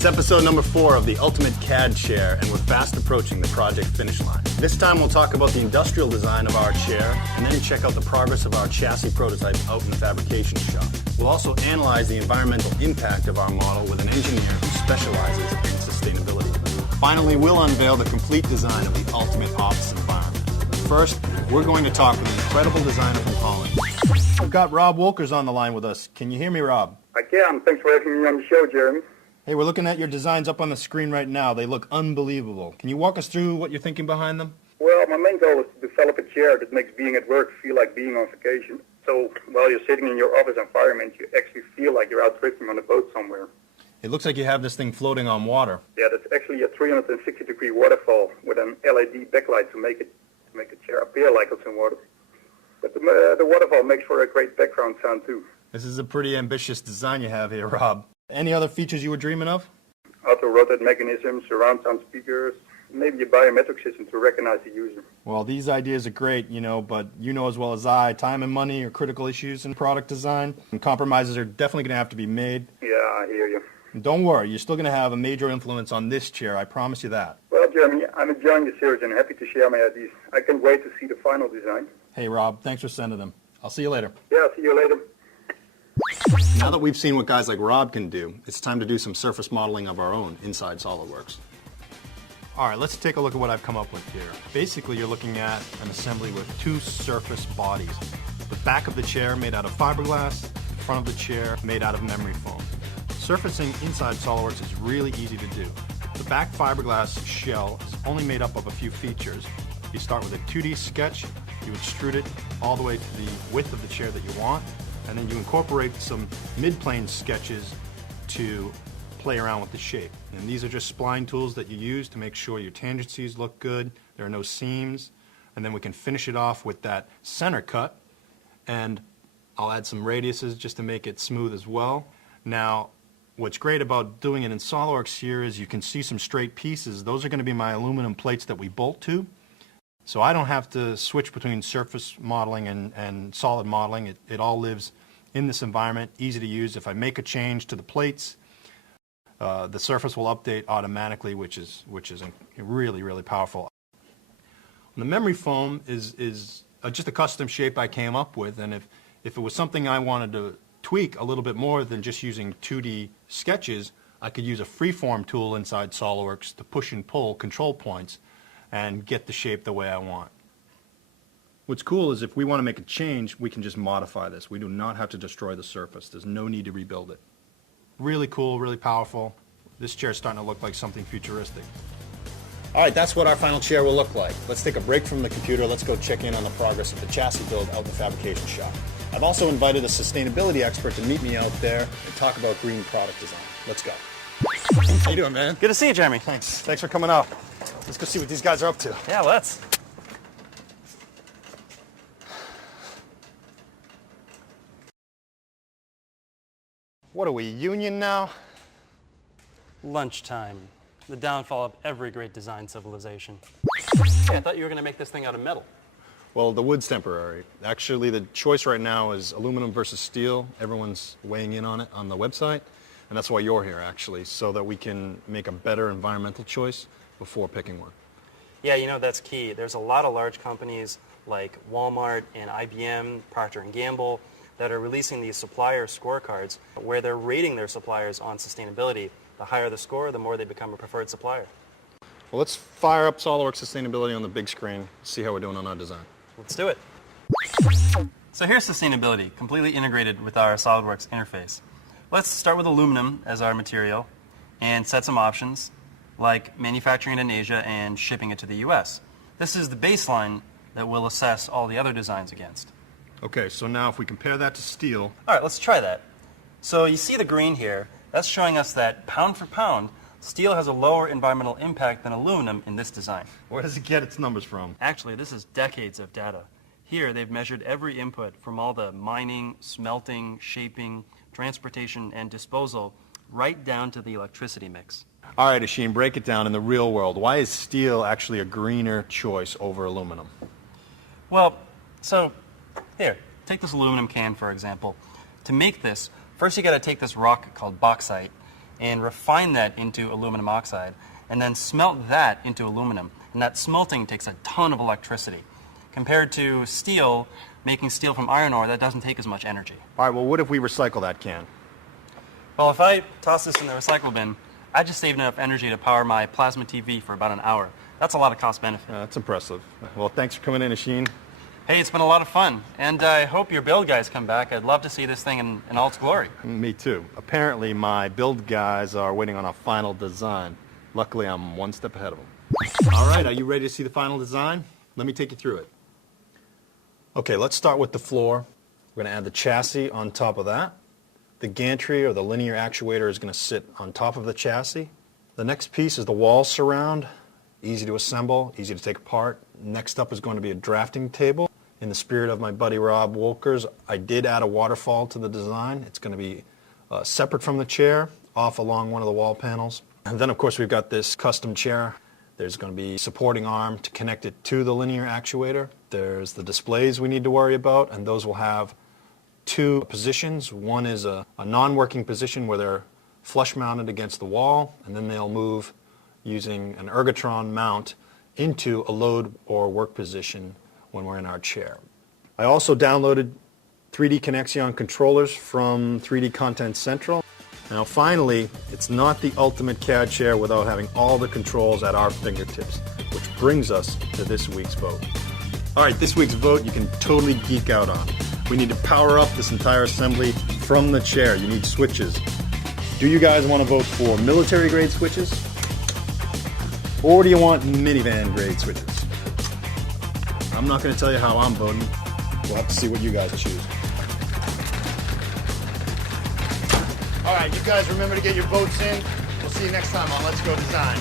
It's episode number 4 of the Ultimate CAD Chair, and we're fast approaching the project finish line. This time we'll talk about the industrial design of our chair, and then check out the progress of our chassis prototype out in the fabrication shop. We'll also analyze the environmental impact of our model with an engineer who specializes in sustainability. Finally, we'll unveil the complete design of the ultimate office environment. First, we're going to talk with an incredible designer from Holland. We've got Rob Wolkers on the line with us. Can you hear me, Rob? I can. Thanks for having me on the show, Jeremy. Hey, we're looking at your designs up on the screen right now. They look unbelievable. Can you walk us through what you're thinking behind them? Well, my main goal is to develop a chair that makes being at work feel like being on vacation. So while you're sitting in your office environment, you actually feel like you're out drifting on a boat somewhere. It looks like you have this thing floating on water. Yeah, that's actually a 360-degree waterfall with an LED backlight to make the chair appear like it's in water. But the waterfall makes for a great background sound too. This is a pretty ambitious design you have here, Rob. Any other features you were dreaming of? Auto-rotate mechanisms, surround sound speakers, maybe a biometric system to recognize the user. Well, these ideas are great, but you know as well as I, time and money are critical issues in product design, and compromises are definitely going to have to be made. Yeah, I hear you. And don't worry, you're still going to have a major influence on this chair, I promise you that. Well, Jeremy, I'm enjoying the series and happy to share my ideas. I can't wait to see the final design. Hey, Rob, thanks for sending them. I'll see you later. Yeah, see you later. Now that we've seen what guys like Rob can do, it's time to do some surface modeling of our own inside SOLIDWORKS. All right, let's take a look at what I've come up with here. Basically, you're looking at an assembly with 2 surface bodies. The back of the chair made out of fiberglass, the front of the chair made out of memory foam. Surfacing inside SOLIDWORKS is really easy to do. The back fiberglass shell is only made up of a few features. You start with a 2D sketch, you extrude it all the way to the width of the chair that you want, and then you incorporate some mid-plane sketches to play around with the shape. And these are just spline tools that you use to make sure your tangencies look good, there are no seams, and then we can finish it off with that center cut, and I'll add some radiuses just to make it smooth as well. Now, what's great about doing it in SOLIDWORKS here is you can see some straight pieces. Those are going to be my aluminum plates that we bolt to. So I don't have to switch between surface modeling and solid modeling. It all lives in this environment, easy to use. If I make a change to the plates, the surface will update automatically, which is really, really powerful. And the memory foam is just a custom shape I came up with, and if it was something I wanted to tweak a little bit more than just using 2D sketches, I could use a freeform tool inside SOLIDWORKS to push and pull control points and get the shape the way I want. What's cool is if we want to make a change, we can just modify this. We do not have to destroy the surface. There's no need to rebuild it. Really cool, really powerful. This chair is starting to look like something futuristic. All right, that's what our final chair will look like. Let's take a break from the computer. Let's go check in on the progress of the chassis build out in the fabrication shop. I've also invited a sustainability expert to meet me out there and talk about green product design. Let's go. How you doing, man? Good to see you, Jeremy. Thanks. Thanks for coming out. Let's go see what these guys are up to. Yeah, let's. What are we, union now? Lunchtime. The downfall of every great design civilization. Hey, I thought you were going to make this thing out of metal. Well, the wood's temporary. Actually, the choice right now is aluminum versus steel. Everyone's weighing in on it on the website, and that's why you're here, actually, so that we can make a better environmental choice before picking one. Yeah, that's key. There's a lot of large companies like Walmart and IBM, Procter & Gamble, that are releasing these supplier scorecards where they're rating their suppliers on sustainability. The higher the score, the more they become a preferred supplier. Well, let's fire up SOLIDWORKS Sustainability on the big screen, see how we're doing on our design. Let's do it. So here's sustainability, completely integrated with our SOLIDWORKS interface. Let's start with aluminum as our material and set some options like manufacturing it in Asia and shipping it to the US. This is the baseline that we'll assess all the other designs against. Okay, so now if we compare that to steel. All right, let's try that. So you see the green here. That's showing us that pound for pound, steel has a lower environmental impact than aluminum in this design. Where does it get its numbers from? Actually, this is decades of data. Here, they've measured every input from all the mining, smelting, shaping, transportation, and disposal, right down to the electricity mix. All right, Asheen, break it down in the real world. Why is steel actually a greener choice over aluminum? Well, so here, take this aluminum can, for example. To make this, first you got to take this rock called bauxite and refine that into aluminum oxide, and then smelt that into aluminum. And that smelting takes a ton of electricity. Compared to steel, making steel from iron ore, that doesn't take as much energy. All right, well, what if we recycle that can? Well, if I toss this in the recycle bin, I just saved enough energy to power my plasma TV for about an hour. That's a lot of cost benefit. That's impressive. Well, thanks for coming in, Asheen. Hey, it's been a lot of fun, and I hope your build guys come back. I'd love to see this thing in all its glory. Me too. Apparently, my build guys are waiting on a final design. Luckily, I'm one step ahead of them. All right, are you ready to see the final design? Let me take you through it. Okay, let's start with the floor. We're going to add the chassis on top of that. The gantry or the linear actuator is going to sit on top of the chassis. The next piece is the wall surround. Easy to assemble, easy to take apart. Next up is going to be a drafting table. In the spirit of my buddy Rob Wolkers, I did add a waterfall to the design. It's going to be separate from the chair, off along one of the wall panels. And then of course we've got this custom chair. There's going to be a supporting arm to connect it to the linear actuator. There's the displays we need to worry about, and those will have two positions. One is a non-working position where they're flush mounted against the wall, and then they'll move using an ergotron mount into a load or work position when we're in our chair. I also downloaded 3D Connexion controllers from 3D Content Central. Now finally, it's not the ultimate CAD chair without having all the controls at our fingertips, which brings us to this week's vote. All right, this week's vote you can totally geek out on. We need to power up this entire assembly from the chair. You need switches. Do you guys want to vote for military grade switches? Or do you want minivan grade switches? I'm not going to tell you how I'm voting. We'll have to see what you guys choose. All right, you guys remember to get your votes in. We'll see you next time on Let's Go Design.